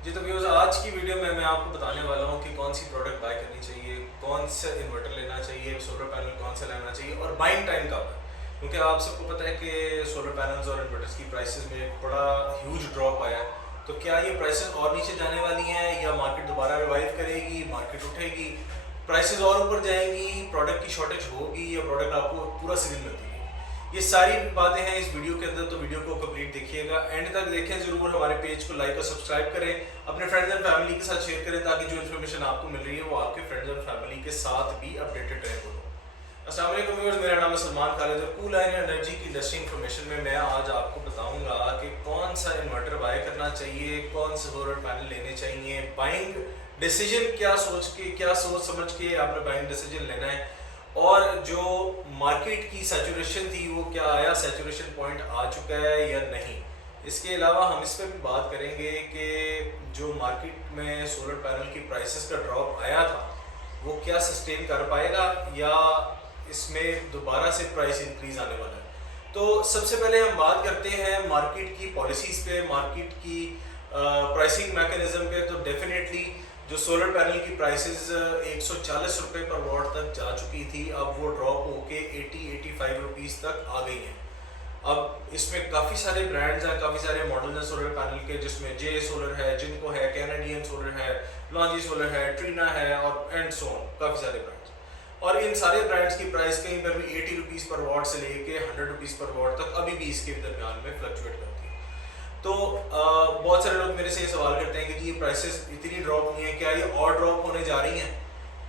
जी तो व्यूअर्स, आज की वीडियो में मैं आपको बताने वाला हूँ कि कौन सी प्रोडक्ट बाय करनी चाहिए, कौन सा इन्वर्टर लेना चाहिए, सोलर पैनल कौन सा लेना चाहिए और बाइंग टाइम कब है। क्योंकि आप सबको पता है कि सोलर पैनल्स और इन्वर्टर्स की प्राइसेस में एक बड़ा ह्यूज ड्रॉप आया है। तो क्या ये प्राइसेस और नीचे जाने वाली हैं या मार्केट दोबारा रिवाइव करेगी, मार्केट उठेगी, प्राइसेस और ऊपर जाएंगी, प्रोडक्ट की शॉर्टेज होगी या प्रोडक्ट आपको पूरा सिविल मिल जाएगी। ये सारी बातें हैं इस वीडियो के अंदर, तो वीडियो को कंप्लीट देखिएगा, एंड तक देखें जरूर। हमारे पेज को लाइक और सब्सक्राइब करें, अपने फ्रेंड्स एंड फैमिली के साथ शेयर करें ताकि जो इन्फॉर्मेशन आपको मिल रही है वो आपके फ्रेंड्स और फैमिली के साथ भी अपडेटेड रहे दोनों। अस्सलाम वालेकुम व्यूअर्स, मेरा नाम है सलमान खालिद और कूल लाइन एनर्जी की इंडस्ट्री इन्फॉर्मेशन में मैं आज आपको बताऊंगा कि कौन सा इन्वर्टर बाय करना चाहिए, कौन से सोलर पैनल लेने चाहिए, बाइंग डिसीजन क्या सोच समझ के आपने बाइंग डिसीजन लेना है, और जो मार्केट की सैचुरेशन थी वो क्या आया, सैचुरेशन पॉइंट आ चुका है या नहीं। इसके अलावा हम इस पर भी बात करेंगे कि जो मार्केट में सोलर पैनल की प्राइसेस का ड्रॉप आया था वो क्या सस्टेन कर पाएगा या इसमें दोबारा से प्राइस इंक्रीज आने वाला है। तो सबसे पहले हम बात करते हैं मार्केट की पॉलिसीज़ पे, मार्केट की प्राइसिंग मैकेनिज्म पे। तो डेफिनेटली जो सोलर पैनल की प्राइसेस 140 रुपये पर वॉट तक जा चुकी थी, अब वो ड्रॉप होके 80-85 रुपीज़ तक आ गई हैं। अब इसमें काफ़ी सारे ब्रांड्स हैं, काफ़ी सारे मॉडल्स हैं सोलर पैनल के, जिसमें जे सोलर है, जिनको है, कैनेडियन सोलर है, लॉन्जी सोलर है, ट्रीना है और एंड सो ऑन, काफ़ी सारे ब्रांड्स। और इन सारे ब्रांड्स की प्राइस कहीं पर भी 80 रुपीज़ पर वॉट से लेके 100 रुपीज़ पर वॉट तक अभी भी इसके दरमियान में फ्लक्चुएट करती है। तो बहुत सारे लोग मेरे से ये सवाल करते हैं कि जी ये प्राइसेस इतनी ड्रॉप हुई हैं, क्या ये और ड्रॉप होने जा रही हैं?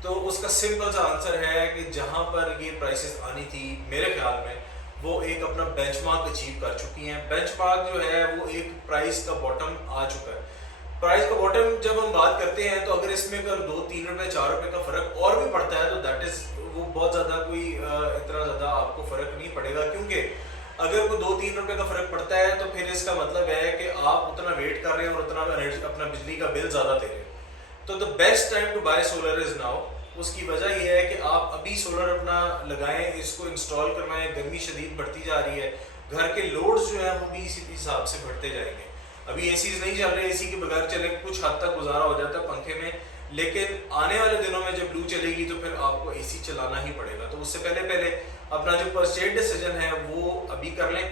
तो उसका सिंपल सा आंसर है कि जहाँ पर ये प्राइसेस आनी थी मेरे ख्याल में वो एक अपना बेंचमार्क अचीव कर चुकी हैं। बेंचमार्क जो है वो एक प्राइस का बॉटम आ चुका है। प्राइस का बॉटम जब हम बात करते हैं तो अगर इसमें अगर 2-3 रुपये 4 रुपये का फर्क और भी पड़ता है तो दैट इज वो बहुत ज़्यादा कोई इतना ज़्यादा आपको फर्क नहीं पड़ेगा, क्योंकि अगर कोई 2-3 रुपये का फर्क पड़ता है तो फिर इसका मतलब है कि आप उतना वेट कर रहे हैं और उतना अपना बिजली का बिल ज़्यादा दे रहे हैं। तो the best time to buy solar is now. उसकी वजह यह है कि आप अभी सोलर अपना लगाएं, इसको इंस्टॉल करवाएं। गर्मी शदीद बढ़ती जा रही है, घर के लोड्स जो है वो भी इसी हिसाब से बढ़ते जाएंगे। अभी एसीज नहीं चल रहे, एसी के बगैर चले कुछ हद तक गुजारा हो जाता है पंखे में, लेकिन आने वाले दिनों में जब ब्लू चलेगी तो फिर आपको एसी चलाना ही पड़ेगा। तो उससे पहले पहले अपना जो परचेज डिसीजन है वो अभी कर लें,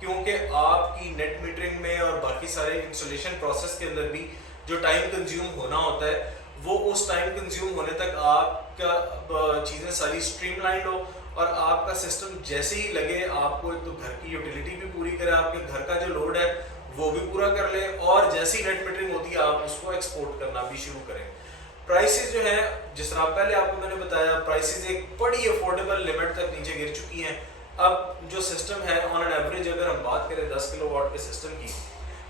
क्योंकि आपकी नेट मीटरिंग में और बाकी सारे इंस्टॉलेशन प्रोसेस के अंदर भी जो टाइम कंज्यूम होना होता है वो उस टाइम कंज्यूम होने तक आपका चीज़ें सारी स्ट्रीमलाइंड हो और आपका सिस्टम जैसे ही लगे आपको एक तो घर की यूटिलिटी भी पूरी करे, आपके घर का जो लोड है वो भी पूरा कर ले, और जैसी नेट मीटरिंग होती है आप उसको एक्सपोर्ट करना भी शुरू करें। प्राइसेस जो है जिस तरह पहले आपको मैंने बताया, प्राइसेस एक बड़ी अफोर्डेबल लिमिट तक नीचे गिर चुकी हैं। अब जो सिस्टम है ऑन एन एवरेज अगर हम बात करें 10 किलोवाट के सिस्टम की,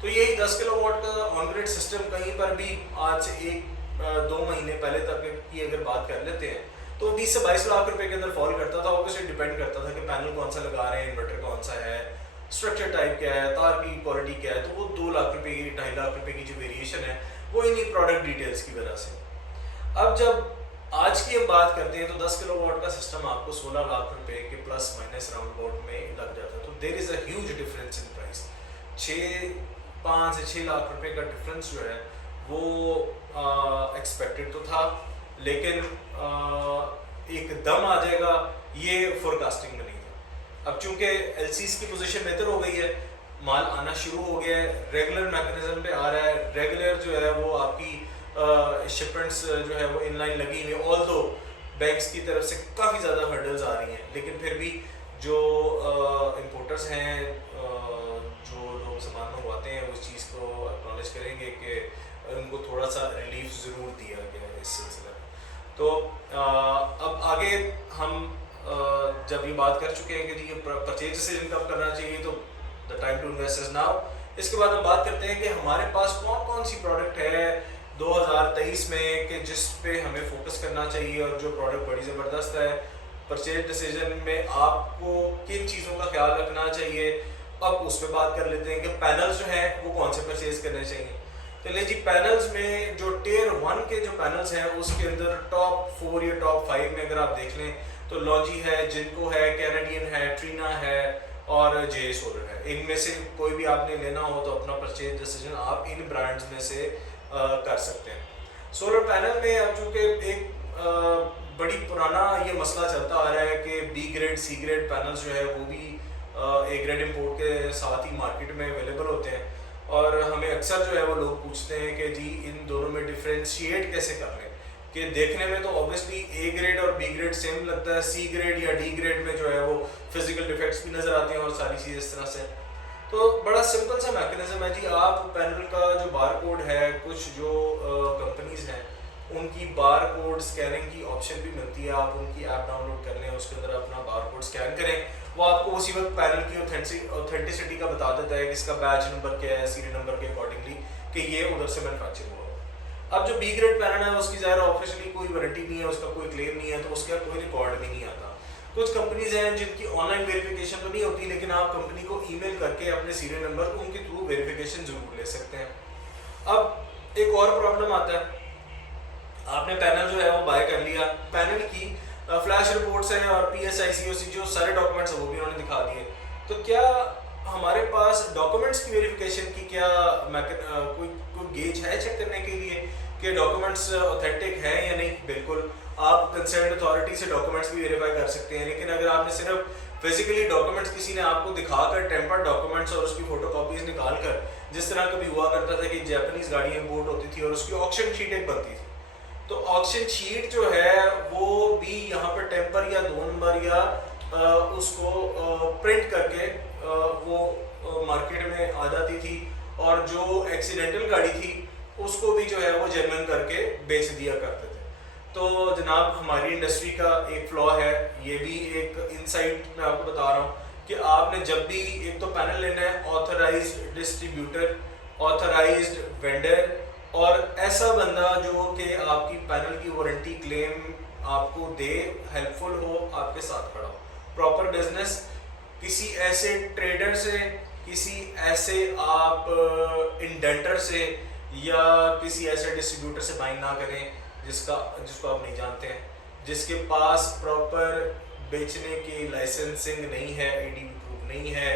तो यही 10 किलोवाट का ऑन ग्रिड सिस्टम कहीं पर भी आज से 1-2 महीने पहले तक की अगर बात कर लेते हैं तो 20 से 22 लाख रुपए के अंदर फॉल करता था। ऑब्वियसली डिपेंड करता था कि पैनल कौन सा लगा रहे हैं, इन्वर्टर कौन सा है, स्ट्रक्चर टाइप क्या है, तार की क्वालिटी क्या है। तो वो 2 लाख रुपए की 2.5 लाख रुपए की जो वेरिएशन है वो इन्हीं प्रोडक्ट डिटेल्स की वजह से। अब जब आज की हम बात करते हैं तो 10 किलोवाट का सिस्टम आपको 16 लाख रुपए के प्लस माइनस राउंड अबाउट में लग जाता है। तो there is a huge difference in price. 5 से 6 लाख रुपए का डिफरेंस जो है वो एक्सपेक्टेड तो था, लेकिन एक दम आ जाएगा ये फोरकास्टिंग में नहीं था। अब चूंकि एलसीज की पोजीशन बेहतर हो गई है, माल आना शुरू हो गया है, रेगुलर मैकेनिज्म पे आ रहा है, रेगुलर जो है वो आपकी शिपमेंट्स जो है वो इनलाइन लगी हुई है। ऑल्दो बैंक्स की तरफ से काफ़ी ज़्यादा हर्डल्स आ रही हैं, लेकिन फिर भी जो इंपोर्टर्स हैं, जो लोग सामान मंगवाते हैं, उस चीज़ को एक्नॉलेज करेंगे कि उनको थोड़ा सा रिलीफ ज़रूर दिया गया है इस सिलसिले में। तो अब आगे हम जब ये बात कर चुके हैं कि ये परचेज डिसीजन कब करना चाहिए, तो the time to invest is now. इसके बाद हम बात करते हैं कि हमारे पास कौन कौन सी प्रोडक्ट है 2023 में कि जिस पे हमें फोकस करना चाहिए और जो प्रोडक्ट बड़ी ज़बरदस्त है। परचेज डिसीजन में आपको किन चीज़ों का ख्याल रखना चाहिए, अब उस पर बात कर लेते हैं कि पैनल्स जो हैं वो कौन से परचेज करने चाहिए। तो ले जी, पैनल्स में जो टियर 1 के जो पैनल्स हैं उसके अंदर टॉप 4 या टॉप 5 में अगर आप देख लें तो लॉन्जी है, जिनको है, कैनेडियन है, ट्रीना है और जे सोलर है। इनमें से कोई भी आपने लेना हो तो अपना परचेज डिसीजन आप इन ब्रांड्स में से कर सकते हैं। सोलर पैनल में अब चूँकि एक बड़ी पुराना ये मसला चलता आ रहा है कि B grade C grade panels जो है वो भी ए ग्रेड इम्पोर्ट के साथ ही मार्केट में अवेलेबल होते हैं, और हमें अक्सर जो है वो लोग पूछते हैं कि जी इन दोनों में डिफ्रेंशिएट कैसे कर लें, कि देखने में तो ऑब्वियसली ए ग्रेड और बी ग्रेड सेम लगता है, सी ग्रेड या डी ग्रेड में जो है वो फिजिकल डिफेक्ट्स भी नज़र आते हैं और सारी चीज़ इस तरह से। तो बड़ा सिंपल सा मैकेनिज्म है जी, आप पैनल का जो बार कोड है, कुछ जो कंपनीज हैं उनकी बार कोड स्कैनिंग की ऑप्शन भी मिलती है, आप उनकी ऐप डाउनलोड कर लें, उसके अंदर अपना बार कोड स्कैन करें, वो आपको उसी वक्त पैनल की ऑथेंटिसिटी का बता देता है कि इसका बैच नंबर क्या है, सीरियल नंबर के अकॉर्डिंगली कि ये उधर से मैन्युफैक्चर हुआ। अब जो बी ग्रेड पैनल है उसकी ज़ाहिर ऑफिशियली कोई वारंटी नहीं है, उसका कोई क्लेम नहीं है, तो उसका कोई रिकॉर्ड भी नहीं आता। कुछ कंपनीज हैं जिनकी ऑनलाइन वेरिफिकेशन तो नहीं होती, लेकिन आप कंपनी को ईमेल करके अपने सीरियल नंबर उनके थ्रू वेरिफिकेशन जरूर ले सकते हैं। अब एक और प्रॉब्लम आता है, आपने पैनल जो है वो बाय कर लिया, पैनल की फ्लैश रिपोर्ट्स हैं और PSICOC जो सारे डॉक्यूमेंट्स हैं वो भी उन्होंने दिखा दिए, तो क्या हमारे पास डॉक्यूमेंट्स की वेरिफिकेशन की क्या कोई गेज है चेक करने के लिए कि डॉक्यूमेंट्स ऑथेंटिक हैं या नहीं? बिल्कुल, आप कंसर्न अथॉरिटी से डॉक्यूमेंट्स भी वेरीफाई कर सकते हैं, लेकिन अगर आपने सिर्फ फिजिकली डॉक्यूमेंट्स किसी ने आपको दिखाकर टेम्पर्ड डॉक्यूमेंट्स और उसकी फोटोकॉपीज निकाल कर, जिस तरह कभी हुआ करता था कि जापानीज गाड़ी इंपोर्ट होती थी और उसकी ऑक्शन शीट एक बनती थी, तो ऑक्शन शीट जो है वो भी यहाँ पर टेम्पर या 2 नंबर या उसको प्रिंट करके वो मार्केट में आ जाती थी, और जो एक्सीडेंटल गाड़ी थी उसको भी जो है वो जेन्युइन करके बेच दिया करते थे। तो जनाब हमारी इंडस्ट्री का एक फ्लॉ है, ये भी एक इनसाइट मैं आपको बता रहा हूँ कि आपने जब भी एक तो पैनल लेना है, ऑथराइज्ड डिस्ट्रीब्यूटर, ऑथराइज्ड वेंडर और ऐसा बंदा जो कि आपकी पैनल की वारंटी क्लेम आपको दे, हेल्पफुल हो, आपके साथ खड़ा हो, प्रॉपर बिजनेस। किसी ऐसे ट्रेडर से, किसी ऐसे आप इंडेंटर से या किसी ऐसे डिस्ट्रीब्यूटर से बाइंग ना करें जिसको आप नहीं जानते हैं, जिसके पास प्रॉपर बेचने की लाइसेंसिंग नहीं है, ADB प्रूफ नहीं है,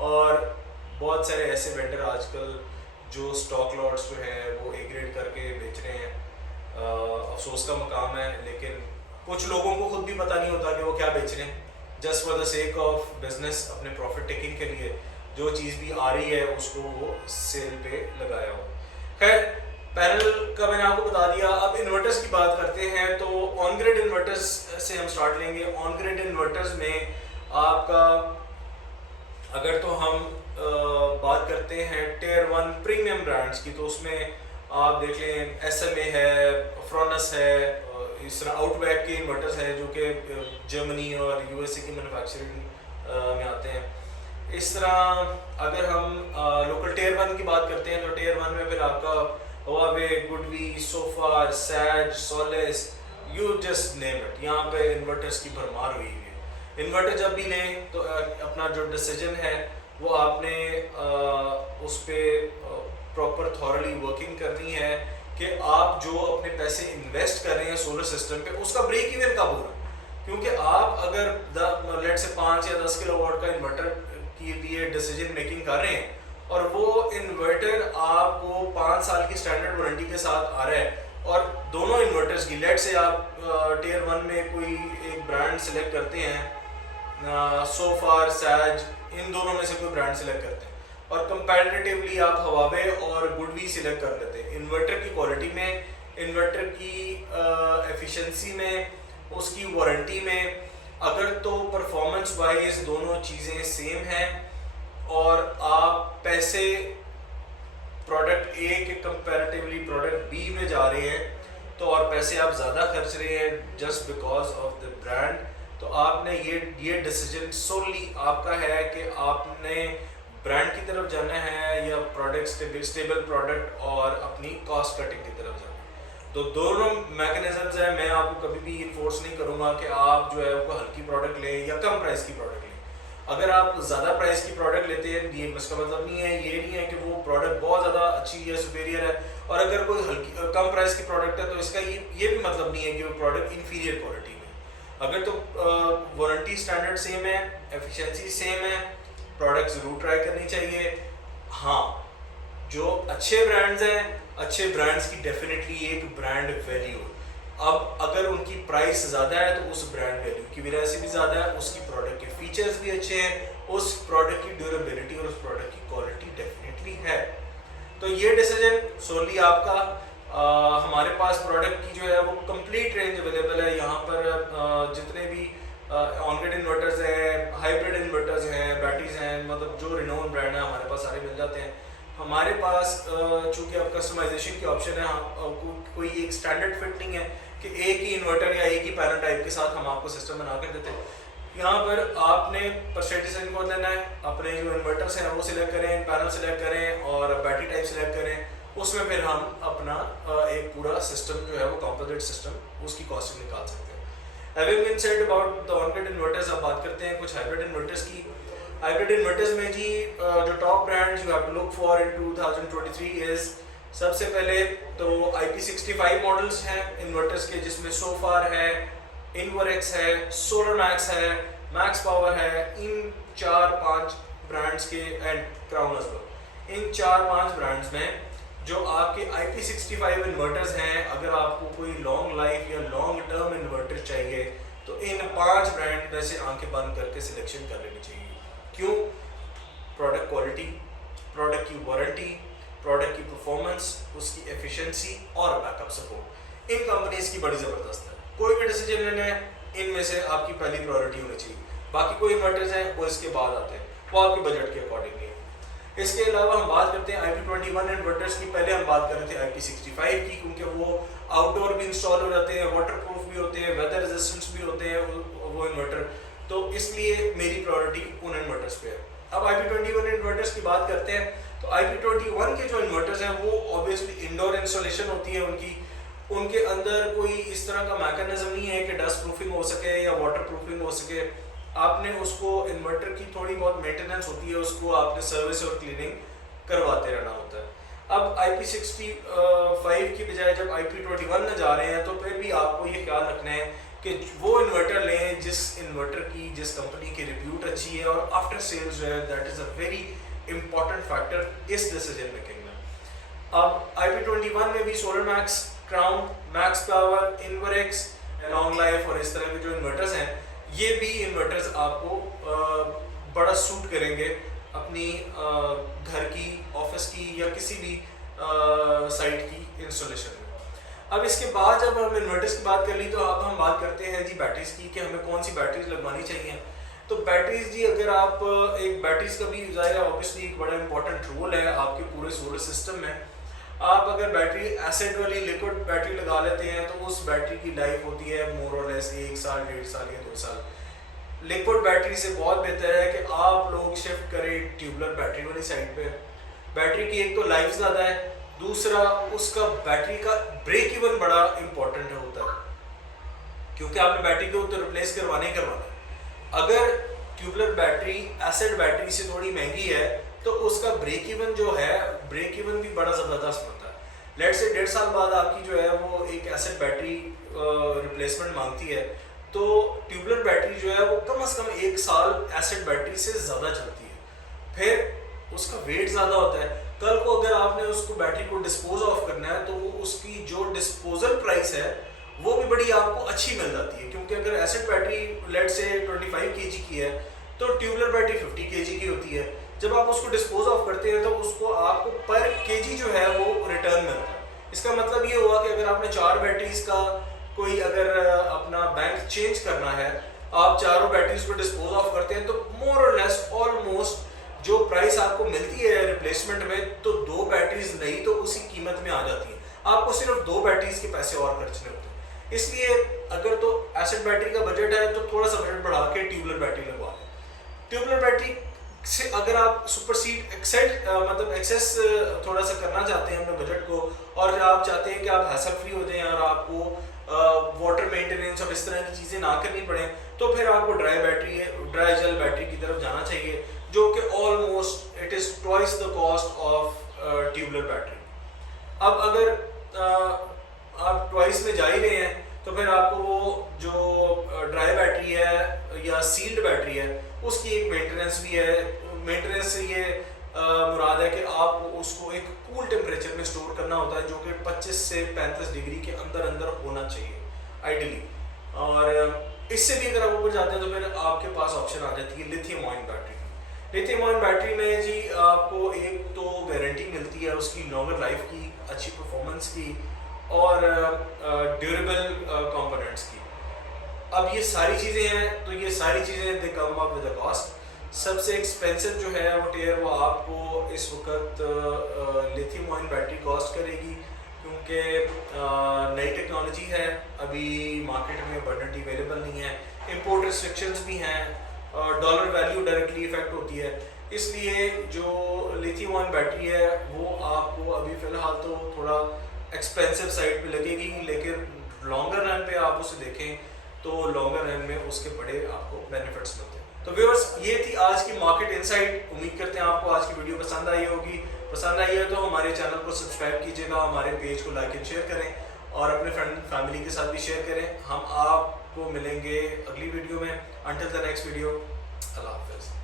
और बहुत सारे ऐसे वेंडर आजकल जो स्टॉक लॉट्स जो है वो ए ग्रेड करके बेच रहे हैं। अफसोस का मकाम है, लेकिन कुछ लोगों को खुद भी पता नहीं होता कि वो क्या बेच रहे हैं, just for the sake of business, अपने प्रॉफिट टेकिंग के लिए जो चीज़ भी आ रही है उसको वो सेल पे लगाया हो। खैर, पैनल का मैंने आपको बता दिया। अब इन्वर्टर्स की बात करते हैं, तो ऑन ग्रिड इन्वर्टर्स से हम स्टार्ट लेंगे। ऑन ग्रिड इन्वर्टर्स में आपका अगर तो हम बात करते हैं टियर 1 प्रीमियम ब्रांड्स की, तो उसमें आप देख लें SMA है, फ्रोनस है, इस तरह आउटबैक के इन्वर्टर्स हैं जो कि जर्मनी और USA की मैन्युफैक्चरिंग में आते हैं। इस तरह अगर हम लोकल टियर 1 की बात करते हैं, तो टियर 1 में फिर आपका Huawei, GoodWe, Sofar, SAJ, Solis, you just name it, यहाँ पे इन्वर्टर्स की भरमार हुई है। इन्वर्टर जब भी लें तो अपना जो डिसीजन है वो आपने उस पर प्रॉपर थॉरली वर्किंग करनी है कि आप जो अपने पैसे इन्वेस्ट कर रहे हैं सोलर सिस्टम पे, उसका ब्रेक इवन कब हो रहा है। क्योंकि आप अगर लेट से 5 या 10 किलोवाट का इन्वर्टर के लिए डिसीजन मेकिंग कर रहे हैं और वो इन्वर्टर आपको 5 साल की स्टैंडर्ड वारंटी के साथ आ रहा है, और दोनों इन्वर्टर्स की लेट से आप टियर 1 में कोई एक ब्रांड सेलेक्ट करते हैं, सोफार, सैज, इन दोनों में से कोई ब्रांड सेलेक्ट करते हैं, और कंपैरेटिवली आप हवावे और गुडवी सिलेक्ट कर लेते हैं। इन्वर्टर की क्वालिटी में, इन्वर्टर की एफिशिएंसी में, उसकी वारंटी में, अगर तो परफॉर्मेंस वाइज दोनों चीज़ें सेम हैं और आप पैसे प्रोडक्ट A के कंपैरेटिवली प्रोडक्ट B में जा रहे हैं, तो और पैसे आप ज़्यादा खर्च रहे हैं just because of the brand, तो आपने ये डिसीजन सोली आपका है कि आपने ब्रांड की तरफ जाना है या प्रोडक्ट स्टेबल प्रोडक्ट और अपनी कॉस्ट कटिंग की तरफ जाना है। तो दोनों मैकेनिज्म्स हैं। मैं आपको कभी भी इन्फोर्स नहीं करूँगा कि आप जो है वो हल्की प्रोडक्ट लें या कम प्राइस की प्रोडक्ट लें। अगर आप ज़्यादा प्राइस की प्रोडक्ट लेते हैं, ये इसका मतलब नहीं है, ये नहीं है कि वो प्रोडक्ट बहुत ज़्यादा अच्छी है, सुपीरियर है, और अगर कोई हल्की कम प्राइस की प्रोडक्ट है तो इसका ये भी मतलब नहीं है कि वो प्रोडक्ट इन्फीरियर क्वालिटी में। अगर तो वारंटी स्टैंडर्ड सेम है, एफिशिएंसी सेम है, प्रोडक्ट ज़रूर ट्राई करनी चाहिए। हाँ, जो अच्छे ब्रांड्स हैं अच्छे ब्रांड्स की डेफिनेटली एक ब्रांड वैल्यू। अब अगर उनकी प्राइस ज़्यादा है तो उस ब्रांड वैल्यू की वजह भी ज़्यादा है, उसकी प्रोडक्ट के फीचर्स भी अच्छे हैं, उस प्रोडक्ट की ड्यूरेबिलिटी और उस प्रोडक्ट की क्वालिटी डेफिनेटली है। तो ये डिसीजन सोनली आपका। हमारे पास प्रोडक्ट की जो है वो कंप्लीट रेंज अवेलेबल है। यहाँ पर जितने भी ऑन ग्रिड इन्वर्टर्स हैं, हाइब्रिड इन्वर्टर्स हैं, बैटरीज हैं, मतलब जो रिनोन ब्रांड है हमारे पास सारे मिल जाते हैं। हमारे पास चूँकि अब कस्टमाइजेशन की ऑप्शन है, कोई एक स्टैंडर्ड फिट नहीं है कि एक ही इन्वर्टर या एक ही पैनल टाइप के साथ हम आपको सिस्टम बना कर देते हैं। यहाँ पर आपने परसेंटेज इनको लेना है, अपने जो इन्वर्टर्स हैं वो सिलेक्ट करें, पैनल सिलेक्ट करें और बैटरी टाइप सिलेक्ट करें। उसमें फिर हम अपना एक पूरा सिस्टम जो है वो कंपोजिट सिस्टम उसकी कॉस्टिंग निकाल सकते हैं। Having been said about the on-grid inverters, अब बात करते हैं कुछ हाइब्रिड इन्वर्टर्स की। हाइब्रिड इन्वर्टर्स में जी जो top brands you have to look for in 2023 is, सबसे पहले तो IP65 मॉडल्स हैं इन्वर्टर्स के, जिसमें सोफार है, इनवरएक्स है, सोलर मैक्स है, मैक्स पावर है। इन 4-5 ब्रांड्स के and crown as well, in 4-5 brands में जो आपके IP65 इन्वर्टर्स हैं, अगर आपको कोई लॉन्ग लाइफ या लॉन्ग टर्म इन्वर्टर चाहिए तो इन 5 ब्रांड में से आंखें बंद करके सिलेक्शन कर लेनी चाहिए। क्यों? प्रोडक्ट क्वालिटी, प्रोडक्ट की वारंटी, प्रोडक्ट की परफॉर्मेंस, उसकी एफिशिएंसी और बैकअप सपोर्ट, इन कंपनीज की बड़ी ज़बरदस्त है। कोई भी डिसीजन लेना है इनमें से आपकी पहली प्रायोरिटी होनी चाहिए। बाकी कोई इन्वर्टर्स हैं वो इसके बाद आते हैं, वो आपके बजट के अकॉर्डिंगली। इसके अलावा हम बात करते हैं IP21 इन्वर्टर्स की। पहले हम बात कर रहे थे IP65 की, क्योंकि वो आउटडोर भी इंस्टॉल हो जाते हैं, वाटरप्रूफ भी होते हैं, वेदर रेजिस्टेंस भी होते हैं वो इन्वर्टर, तो इसलिए मेरी प्रायोरिटी उन इन्वर्टर्स पे है। अब IP21 इन्वर्टर्स की बात करते हैं तो IP21 के जो इन्वर्टर्स हैं वो ऑब्वियसली इंडोर इंस्टॉलेशन होती है उनकी, उनके अंदर कोई इस तरह का मैकेनिज्म नहीं है कि डस्ट प्रूफिंग हो सके या वाटर प्रूफिंग हो सके। आपने उसको इन्वर्टर की थोड़ी बहुत मेंटेनेंस होती है, उसको आपने सर्विस और क्लीनिंग करवाते रहना होता है। अब IP65 की बजाय जब IP21 में जा रहे हैं तो फिर भी आपको ये ख्याल रखना है कि वो इन्वर्टर लें जिस इन्वर्टर की, जिस कंपनी की रिप्यूट अच्छी है, और आफ्टर सेल्स जो है that is a very important factor इस डिसीजन मेकिंग में। अब IP21 में भी Solar Max, Crown, Max Power, Inverex, Long Life और इस तरह के जो इन्वर्टर्स हैं, ये भी इन्वर्टर्स आपको बड़ा सूट करेंगे अपनी घर की, ऑफिस की या किसी भी साइट की इंस्टॉलेशन में। अब इसके बाद जब हम इन्वर्टर्स की बात कर ली तो अब हम बात करते हैं जी बैटरीज की, कि हमें कौन सी बैटरीज लगवानी चाहिए। तो बैटरीज जी, अगर आप एक बैटरीज का भी ज़ाहिर है ऑब्वियसली एक बड़ा इंपॉर्टेंट रोल है आपके पूरे सोलर सिस्टम में। आप अगर बैटरी एसिड वाली लिक्विड बैटरी लगा लेते हैं तो उस बैटरी की लाइफ होती है मोर और लेस 1 साल, 1.5 साल या 2 साल। लिक्विड बैटरी से बहुत बेहतर है कि आप लोग शिफ्ट करें ट्यूबुलर बैटरी वाली साइड पे। बैटरी की एक तो लाइफ ज़्यादा है, दूसरा उसका बैटरी का ब्रेक इवन बड़ा इंपॉर्टेंट होता है, क्योंकि आपने बैटरी को तो रिप्लेस करवाना ही करवाना। अगर ट्यूबुलर बैटरी एसिड बैटरी से थोड़ी महंगी है तो उसका ब्रेक इवन जो है, ब्रेक इवन भी बड़ा ज़बरदस्त होता है। लेट से 1.5 साल बाद आपकी जो है वो एक एसिड बैटरी रिप्लेसमेंट मांगती है, तो ट्यूबुलर बैटरी जो है वो कम से कम 1 साल एसिड बैटरी से ज़्यादा चलती है। फिर उसका वेट ज़्यादा होता है। कल को अगर आपने उसको बैटरी को डिस्पोज ऑफ करना है तो वो उसकी जो डिस्पोजल प्राइस है वो भी बड़ी आपको अच्छी मिल जाती है, क्योंकि अगर एसिड बैटरी लेट से 25 kg की है तो ट्यूबुलर बैटरी 50 kg की होती है। जब आप उसको डिस्पोज ऑफ करते हैं तो उसको आपको पर केजी जो है वो रिटर्न मिलता है। इसका मतलब ये हुआ कि अगर आपने 4 बैटरीज का कोई अगर अपना बैंक चेंज करना है, आप चारों बैटरीज को डिस्पोज ऑफ करते हैं तो मोर और लेस ऑलमोस्ट जो प्राइस आपको मिलती है रिप्लेसमेंट में, तो 2 बैटरीज नहीं तो उसी कीमत में आ जाती है। आपको सिर्फ 2 बैटरीज के पैसे और खर्चने होते हैं। इसलिए अगर तो एसिड बैटरी का बजट है तो थोड़ा सा बजट बढ़ा के ट्यूबुलर बैटरी लगवा लें। ट्यूबुलर बैटरी से अगर आप सुपरसीड एक्सेस थोड़ा सा करना चाहते हैं अपने बजट को, और आप चाहते हैं कि आप हैसल फ्री हो जाएं और आपको वाटर मेंटेनेंस और इस तरह की चीज़ें ना करनी पड़े, तो फिर आपको ड्राई जेल बैटरी की तरफ जाना चाहिए, जो कि almost it is twice the cost of tubular battery. अब अगर आप ट्वाइस में जा ही रहे हैं तो फिर आपको वो जो ड्राई बैटरी है या सील्ड बैटरी है उसकी एक मेंटेनेंस भी है। मेंटेनेंस से ये मुराद है कि आप उसको एक कूल टेम्परेचर में स्टोर करना होता है, जो कि 25 से 35 डिग्री के अंदर अंदर होना चाहिए आइडियली। और इससे भी अगर आप ऊपर जाते हैं तो फिर आपके पास ऑप्शन आ जाती है lithium ion battery. Lithium ion battery में जी आपको एक तो गारंटी मिलती है उसकी लॉन्गर लाइफ की, अच्छी परफॉर्मेंस की और ड्यूरेबल कंपोनेंट्स की। अब ये सारी चीज़ें हैं, तो ये सारी चीज़ें they come up with the cost. सबसे एक्सपेंसिव जो है वो टेयर वो आपको इस वक्त लिथियम आयन बैटरी कॉस्ट करेगी, क्योंकि नई टेक्नोलॉजी है, अभी मार्केट में अबंडेंटली अवेलेबल नहीं है, इंपोर्ट रिस्ट्रिक्शंस भी हैं, डॉलर वैल्यू डायरेक्टली इफेक्ट होती है। इसलिए जो लिथियम आयन बैटरी है वो आपको अभी फ़िलहाल तो थोड़ा एक्सपेंसिव साइड पे लगेगी, लेकिन लॉन्गर रन पे आप उसे देखें तो लॉन्गर रन में उसके बड़े आपको बेनिफिट्स मिलते हैं। तो व्यूअर्स, ये थी आज की मार्केट इनसाइट। उम्मीद करते हैं आपको आज की वीडियो पसंद आई होगी। पसंद आई है तो हमारे चैनल को सब्सक्राइब कीजिएगा, हमारे पेज को लाइक एंड शेयर करें और अपने फ्रेंड फैमिली के साथ भी शेयर करें। हम आपको मिलेंगे अगली वीडियो में। अंटिल द नेक्स्ट वीडियो, अल्लाह हाफिज़।